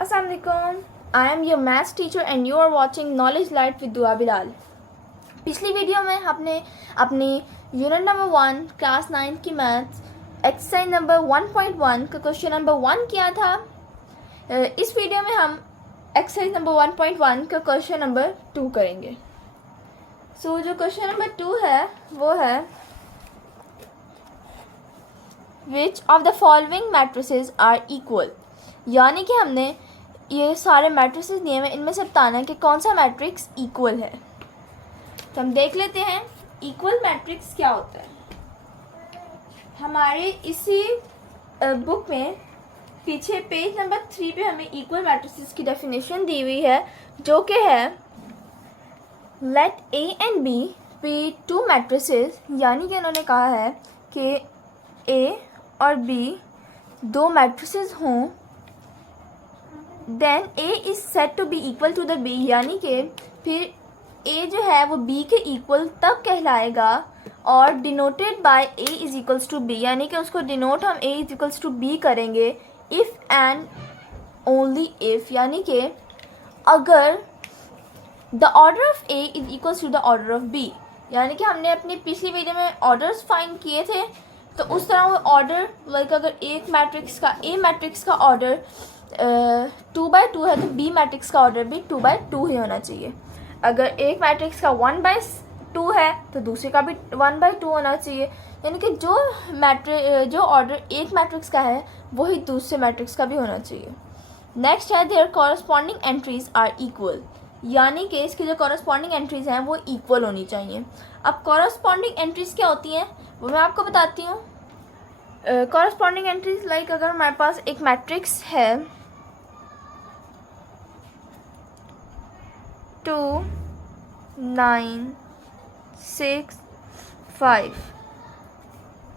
Assalamualaikum. I am your maths teacher and you are watching Knowledge Light with दुआ बिलाल. पिछली video में हमने अपनी यूनिट नंबर 1 क्लास 9 की मैथ्स एक्सरसाइज नंबर 1.1 का क्वेश्चन नंबर 1 किया था. इस वीडियो में हम एक्सरसाइज नंबर 1.1 का क्वेश्चन नंबर 2 करेंगे. जो क्वेश्चन नंबर 2 है वो है which of the following matrices are equal. यानी कि हमने ये सारे मैट्रिसेस दिए हैं, इनमें से बताना है कि कौन सा मैट्रिक्स इक्वल है. तो हम देख लेते हैं इक्वल मैट्रिक्स क्या होता है. हमारे इसी बुक में पीछे पेज नंबर 3 पे हमें इक्वल मैट्रिसेस की डेफिनेशन दी हुई है, जो कि है let A and B be two matrices. यानी कि उन्होंने कहा है कि ए और बी दो मैट्रिसेस हों, then A is said to be equal to the B. यानी कि फिर ए जो है वो बी के इक्वल तब कहलाएगा और denoted by A is equals to B. यानी कि उसको डिनोट हम A is equals to B करेंगे इफ़ एंड ओनली इफ़. यानी कि अगर the order of A is equals to the order of B. यानी कि हमने अपनी पिछली वीडियो में ऑर्डर्स फाइंड किए थे, तो उस तरह वो ऑर्डर लाइक अगर एक मैट्रिक्स का ए मैट्रिक्स का ऑर्डर 2/2 है तो बी मैट्रिक्स का ऑर्डर भी 2/2 ही होना चाहिए. अगर एक मैट्रिक्स का 1/2 है तो दूसरे का भी 1/2 होना चाहिए. यानी कि जो ऑर्डर एक मैट्रिक्स का है वही दूसरे मैट्रिक्स का भी होना चाहिए. नेक्स्ट है their corresponding entries are equal. यानी कि इसकी जो कॉरस्पॉन्डिंग एंट्रीज हैं वो इक्वल होनी चाहिए. अब कॉरस्पॉन्डिंग एंट्रीज क्या होती हैं वो मैं आपको बताती हूँ. कॉरस्पॉन्डिंग एंट्रीज लाइक अगर हमारे पास एक मैट्रिक्स है 2 9 6 5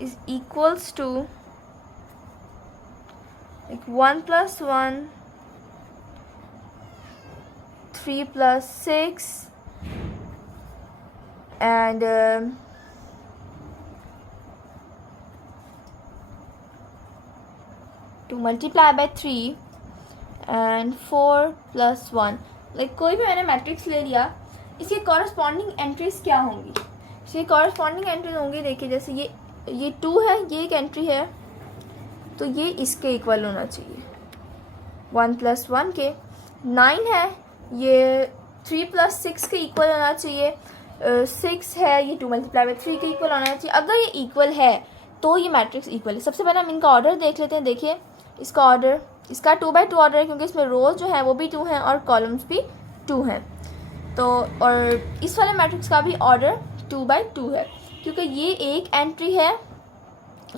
is equals to like 1 plus 1 3 plus 6 and to multiply by 3 and 4 plus 1. Like कोई भी मैंने मैट्रिक्स ले लिया, इसकी कॉरस्पॉन्डिंग एंट्रीज क्या होंगी. इसकी कॉरस्पॉन्डिंग एंट्रीज होंगी, देखिए जैसे ये 2 है, ये एक एंट्री है, तो ये इसके इक्वल होना चाहिए 1 plus 1 के. 9 है, ये 3 plus 6 के इक्वल होना चाहिए. 6 है, ये 2 multiply by 3 के इक्वल होना चाहिए. अगर ये इक्वल है तो ये मैट्रिक्स इक्वल है. सबसे पहले हम इनका ऑर्डर देख लेते हैं. देखिए इसका ऑर्डर, इसका 2/2 ऑर्डर है क्योंकि इसमें रोज जो है वो भी 2 हैं और कॉलम्स भी 2 हैं. तो और इस वाले मैट्रिक्स का भी ऑर्डर 2/2 है क्योंकि ये एक एंट्री है,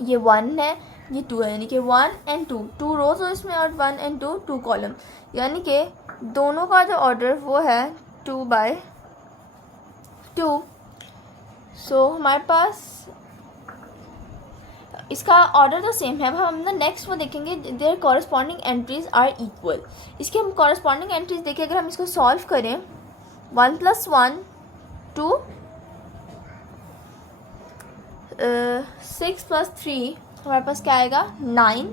ये 1 है, ये 2 है. यानी कि 1 and 2 रोज हो इसमें और 1 and 2 कॉलम. यानी कि दोनों का जो ऑर्डर वो है 2/2. सो हमारे पास इसका ऑर्डर तो सेम है. अब हम ना नेक्स्ट वो देखेंगे their corresponding entries are equal. इसकी हम कॉरस्पॉन्डिंग एंट्रीज देखिए, अगर हम इसको सॉल्व करें 1 plus 1 2 6 plus 3 हमारे पास क्या आएगा 9.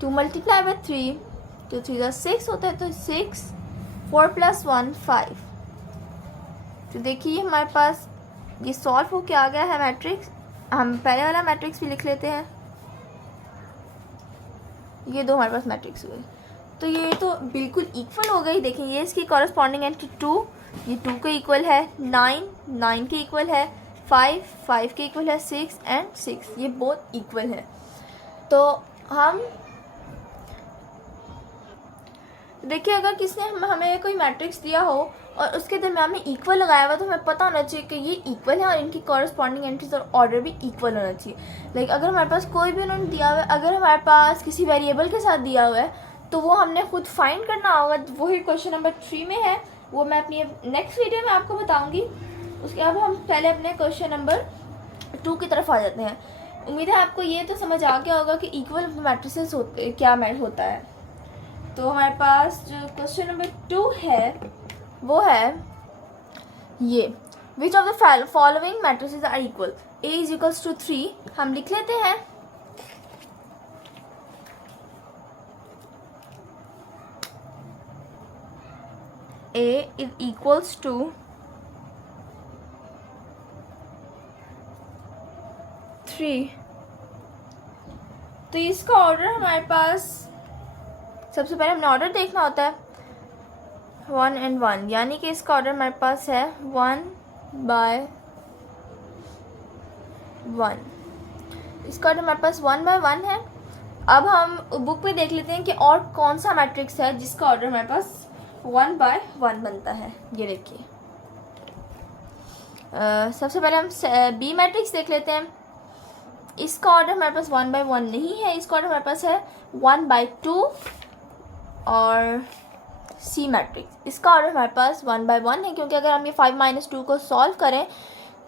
2 multiply by 3 तो 3 6 होता है, तो 6 4 plus 1 5. तो देखिए हमारे पास ये सॉल्व हो के आ गया है मैट्रिक्स. हम पहले वाला मैट्रिक्स भी लिख लेते हैं. ये दो हमारे पास मैट्रिक्स हुए, तो ये तो बिल्कुल इक्वल हो गई. देखिए ये इसकी कॉरस्पॉन्डिंग एंट्री 2, ये 2 के इक्वल है, 9 के इक्वल है, 5 के इक्वल है, 6 and 6 ये बहुत इक्वल है. तो हम देखिए अगर किसने हमें कोई मैट्रिक्स दिया हो और उसके दरम्यान में इक्वल लगाया हुआ तो हमें पता होना चाहिए कि ये इक्वल है और इनकी कॉरस्पॉन्डिंग एंट्रीज और ऑर्डर भी इक्वल होना चाहिए. लाइक अगर हमारे पास कोई भी उन्होंने दिया हुआ है, अगर हमारे पास किसी वेरिएबल के साथ दिया हुआ है तो वो हमने खुद फाइंड करना होगा. वही क्वेश्चन नंबर 3 में है, वो मैं अपनी नेक्स्ट वीडियो में आपको बताऊँगी. उसके अब हम पहले अपने क्वेश्चन नंबर 2 की तरफ आ जाते हैं. उम्मीद है आपको ये तो समझ आ गया होगा कि इक्वल मैट्रिसेस क्या होता है. तो हमारे पास जो क्वेश्चन नंबर 2 है वो है ये which of the following matrices are equal. A is equals to 3 हम लिख लेते हैं. A इज इक्वल्स टू 3, तो इसका ऑर्डर हमारे पास, सबसे पहले हमने ऑर्डर देखना होता है 1 and 1, यानी कि इसका ऑर्डर हमारे पास है 1/1। इसका ऑर्डर हमारे पास 1/1 है। अब हम बुक पे देख लेते हैं कि और कौन सा मैट्रिक्स है जिसका ऑर्डर हमारे पास 1/1 बनता है। ये देखिए, सबसे पहले हम बी मैट्रिक्स देख लेते हैं। इसका ऑर्डर हमारे पास 1/1 नहीं है, इसका ऑर्डर हमारे पास है 1/2। और सी मैट्रिक्स, इसका ऑर्डर हमारे पास 1/1 है, क्योंकि अगर हम ये 5 - 2 को सॉल्व करें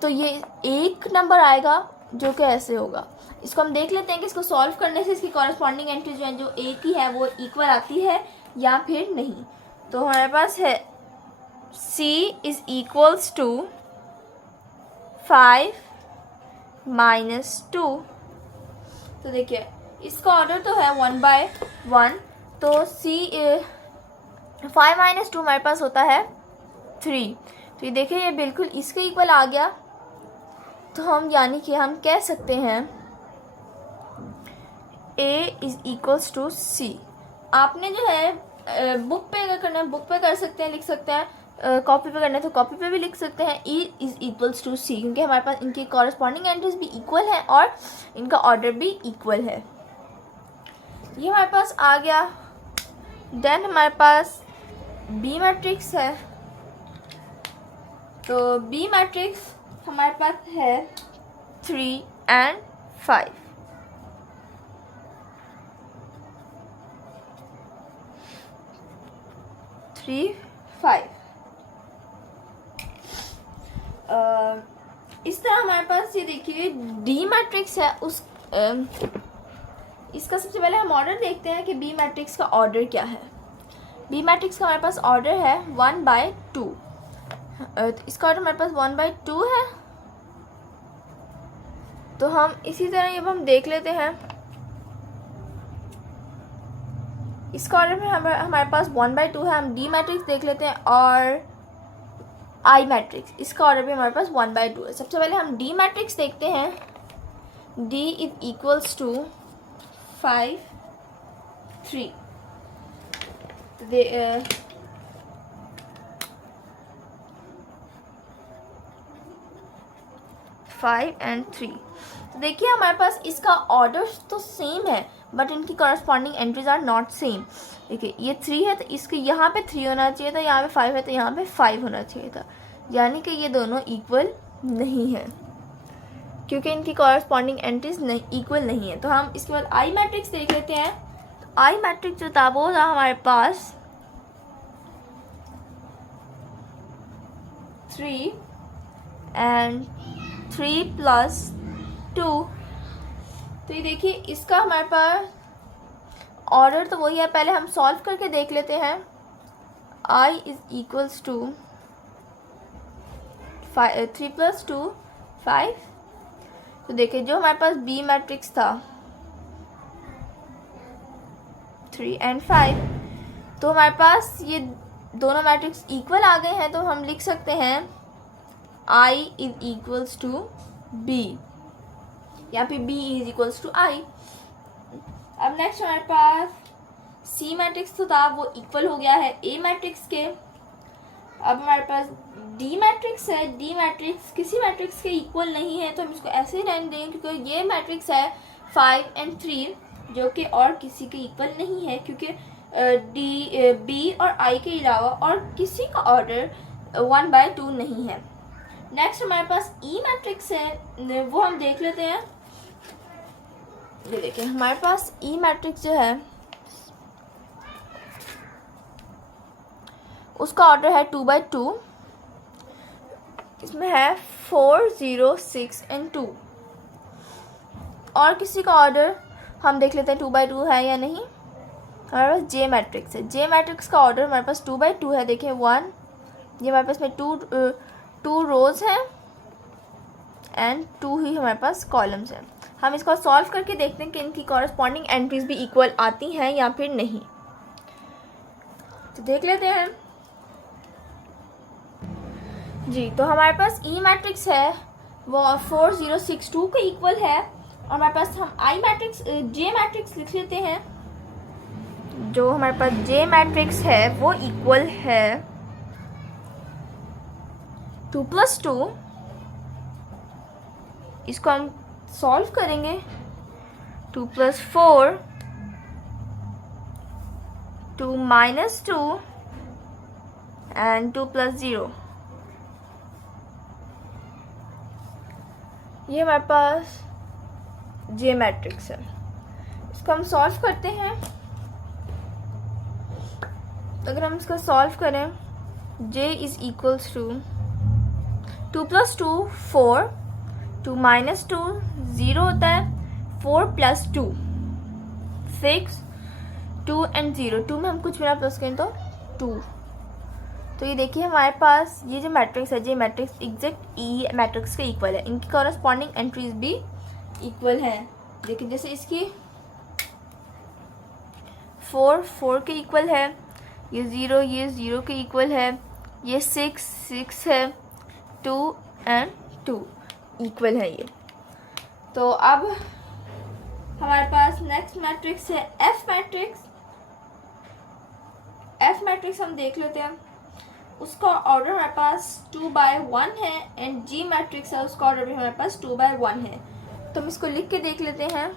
तो ये एक नंबर आएगा जो कि ऐसे होगा। इसको हम देख लेते हैं कि इसको सॉल्व करने से इसकी कॉरस्पॉन्डिंग एंट्री जो है, जो ए की है, वो इक्वल आती है या फिर नहीं। तो हमारे पास है C इज इक्वल्स टू 5 - 2। तो देखिए, इसका ऑर्डर तो है 1/1, तो C 5 - 2 हमारे पास होता है 3। तो ये देखिए, ये बिल्कुल इसके इक्वल आ गया। तो हम यानी कि हम कह सकते हैं A is equals to C। आपने जो है बुक पे अगर करना है बुक पे कर सकते हैं, लिख सकते हैं। कॉपी पे करना है तो कॉपी पे भी लिख सकते हैं E is equals to C, क्योंकि हमारे पास इनकी कॉरस्पॉन्डिंग एंट्रीज भी इक्वल है और इनका ऑर्डर भी इक्वल है। ये हमारे पास आ गया। देन हमारे पास बी मैट्रिक्स है। तो बी मैट्रिक्स हमारे पास है 3 and 5। इस तरह हमारे पास ये देखिए डी मैट्रिक्स है। उस इसका सबसे पहले हम ऑर्डर देखते हैं कि बी मैट्रिक्स का ऑर्डर क्या है। बी मैट्रिक्स का हमारे पास ऑर्डर है 1/2। इसका ऑर्डर हमारे पास 1/2 है। तो हम इसी तरह अब हम देख लेते हैं। इसका ऑर्डर में हमारे पास 1/2 है। हम डी मैट्रिक्स देख लेते हैं और आई मैट्रिक्स, इसका ऑर्डर भी हमारे पास 1/2 है। सबसे पहले हम डी मैट्रिक्स देखते हैं। D is equals to 5 3। 5 and 3। तो देखिए, हमारे पास इसका ऑर्डर तो सेम है बट इनकी corresponding entries are not same. देखिए, ये 3 है तो इसके यहाँ पे 3 होना चाहिए था, यहाँ पे 5 है तो यहाँ पे 5 होना चाहिए था, यानी कि ये दोनों इक्वल नहीं है क्योंकि इनकी कॉरस्पॉन्डिंग एंट्रीज इक्वल नहीं है। तो हम इसके बाद आई मैट्रिक्स देख लेते हैं। तो आई मैट्रिक्स जो था वो था हमारे पास 3 and 3 + 2। तो ये देखिए, इसका हमारे पास ऑर्डर तो वही है। पहले हम सॉल्व करके देख लेते हैं। I is equals to 3 + 2 5। तो देखिए, जो हमारे पास बी मैट्रिक्स था 3 and 5, तो हमारे पास ये दोनों मैट्रिक्स इक्वल आ गए हैं। तो हम लिख सकते हैं I is equals to B, या फिर B is equals to I। अब नेक्स्ट हमारे पास सी मैट्रिक्स तो था, वो इक्वल हो गया है ए मैट्रिक्स के। अब हमारे पास डी मैट्रिक्स है। डी मैट्रिक्स किसी मैट्रिक्स के इक्वल नहीं है, तो हम इसको ऐसे ही रहने देंगे क्योंकि ये मैट्रिक्स है 5 and 3 जो कि और किसी के इक्वल नहीं है, क्योंकि डी बी और आई के अलावा और किसी का ऑर्डर 1/2 नहीं है। नेक्स्ट हमारे पास ई मैट्रिक्स है, वो हम देख लेते हैं। ये देखिए, हमारे पास ई मैट्रिक्स जो है उसका ऑर्डर है 2/2। इसमें है 4 0 6 and 2। और किसी का ऑर्डर हम देख लेते हैं 2/2 है या नहीं। हमारे पास जे मैट्रिक्स है। जे मैट्रिक्स का ऑर्डर हमारे पास 2/2 है। देखिए 1, ये हमारे पास में 2 रोज हैं एंड 2 ही हमारे पास कॉलम्स हैं। हम इसको सॉल्व करके देखते हैं कि इनकी कॉरस्पॉन्डिंग एंट्रीज भी इक्वल आती हैं या फिर नहीं। तो देख लेते हैं। जी। तो हमारे पास ई मैट्रिक्स है वो 4062 के इक्वल है, और हमारे पास हम आई मैट्रिक्स जे मैट्रिक्स लिख लेते हैं। जो हमारे पास जे मैट्रिक्स है वो इक्वल है 2 + 2, इसको हम सॉल्व करेंगे। 2 + 4, 2 - 2 एंड 2 + 0। ये हमारे पास जे मैट्रिक्स है, इसको हम सॉल्व करते हैं। अगर हम इसको सॉल्व करें, j इज इक्वल्स टू 2 + 2 4, 2 - 2 0 होता है, 4 + 2 6, 2 एंड 0, 2 में हम कुछ बिना प्लस करें तो 2। तो ये देखिए हमारे पास ये जो मैट्रिक्स है, जे मैट्रिक्स एग्जैक्ट ई मैट्रिक्स के इक्वल है, इनकी कॉरस्पॉन्डिंग एंट्रीज भी इक्वल है। देखिए जैसे इसकी 4 4 के इक्वल है, ये 0 के इक्वल है, ये 6 है, 2 एंड 2 इक्वल है ये। तो अब हमारे पास नेक्स्ट मैट्रिक्स है एफ मैट्रिक्स। एफ मैट्रिक्स हम देख लेते हैं, उसका ऑर्डर हमारे पास 2/1 है, एंड जी मैट्रिक्स है उसका ऑर्डर भी हमारे पास 2/1 है। तो हम इसको लिख के देख लेते हैं।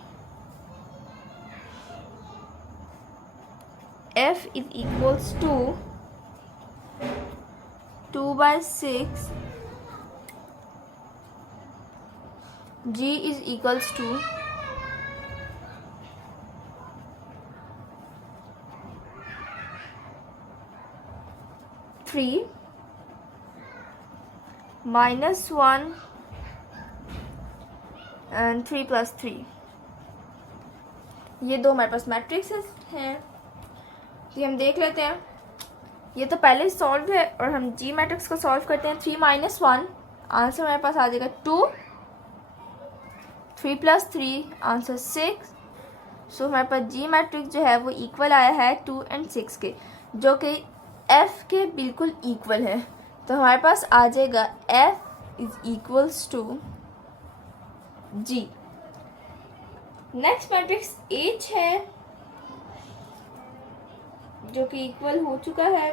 F is equals to 2/6, G is equals to 3 - 1 and 3 + 3। ये दो हमारे पास मैट्रिक्स हैं। ये हम देख लेते हैं, ये तो पहले ही सॉल्व है, और हम जी मैट्रिक्स को सॉल्व करते हैं। 3 - 1 आंसर हमारे पास आ जाएगा 2, 3 + 3 आंसर 6। सो हमारे पास जी मैट्रिक्स जो है वो इक्वल आया है 2 एंड 6 के, जो कि एफ के बिल्कुल इक्वल है। तो हमारे पास आ जाएगा F is equals to G. Next matrix H है, जो कि इक्वल हो चुका है।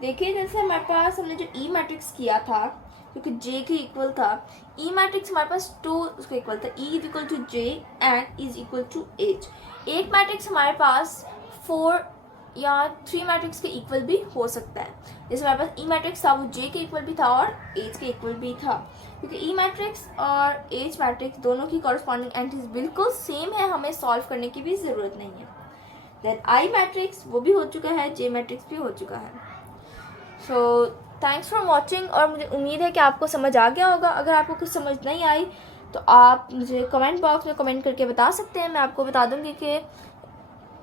देखिए जैसे हमारे पास हमने जो ई मैट्रिक्स किया था, क्योंकि जे के इक्वल था, ई मैट्रिक्स हमारे पास 2 उसको इक्वल था, E is equal to J and is equal to H. एक मैट्रिक्स हमारे पास 4 या 3 मैट्रिक्स के इक्वल भी हो सकता है। जैसे हमारे पास ई मैट्रिक्स था वो जे के इक्वल भी था और एच के इक्वल भी था, क्योंकि ई मैट्रिक्स और एच मैट्रिक्स दोनों की कॉरस्पॉन्डिंग एंट्रीज बिल्कुल सेम है, हमें सॉल्व करने की भी ज़रूरत नहीं है। देन आई मैट्रिक्स वो भी हो चुका है, जे मैट्रिक्स भी हो चुका है। सो थैंक्स फॉर वॉचिंग, और मुझे उम्मीद है कि आपको समझ आ गया होगा। अगर आपको कुछ समझ नहीं आई तो आप मुझे कमेंट बॉक्स में कमेंट करके बता सकते हैं, मैं आपको बता दूंगी कि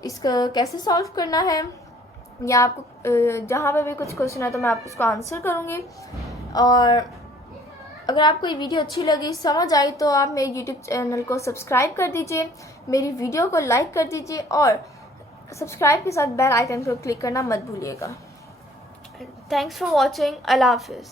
इसका कैसे सॉल्व करना है, या आपको जहाँ पर भी कुछ क्वेश्चन है तो मैं आपको उसको आंसर करूँगी। और अगर आपको ये वीडियो अच्छी लगी, समझ आई, तो आप मेरे यूट्यूब चैनल को सब्सक्राइब कर दीजिए, मेरी वीडियो को लाइक कर दीजिए, और सब्सक्राइब के साथ बेल आइकन को क्लिक करना मत भूलिएगा। Thanks for watching. अल्लाह हाफिज़।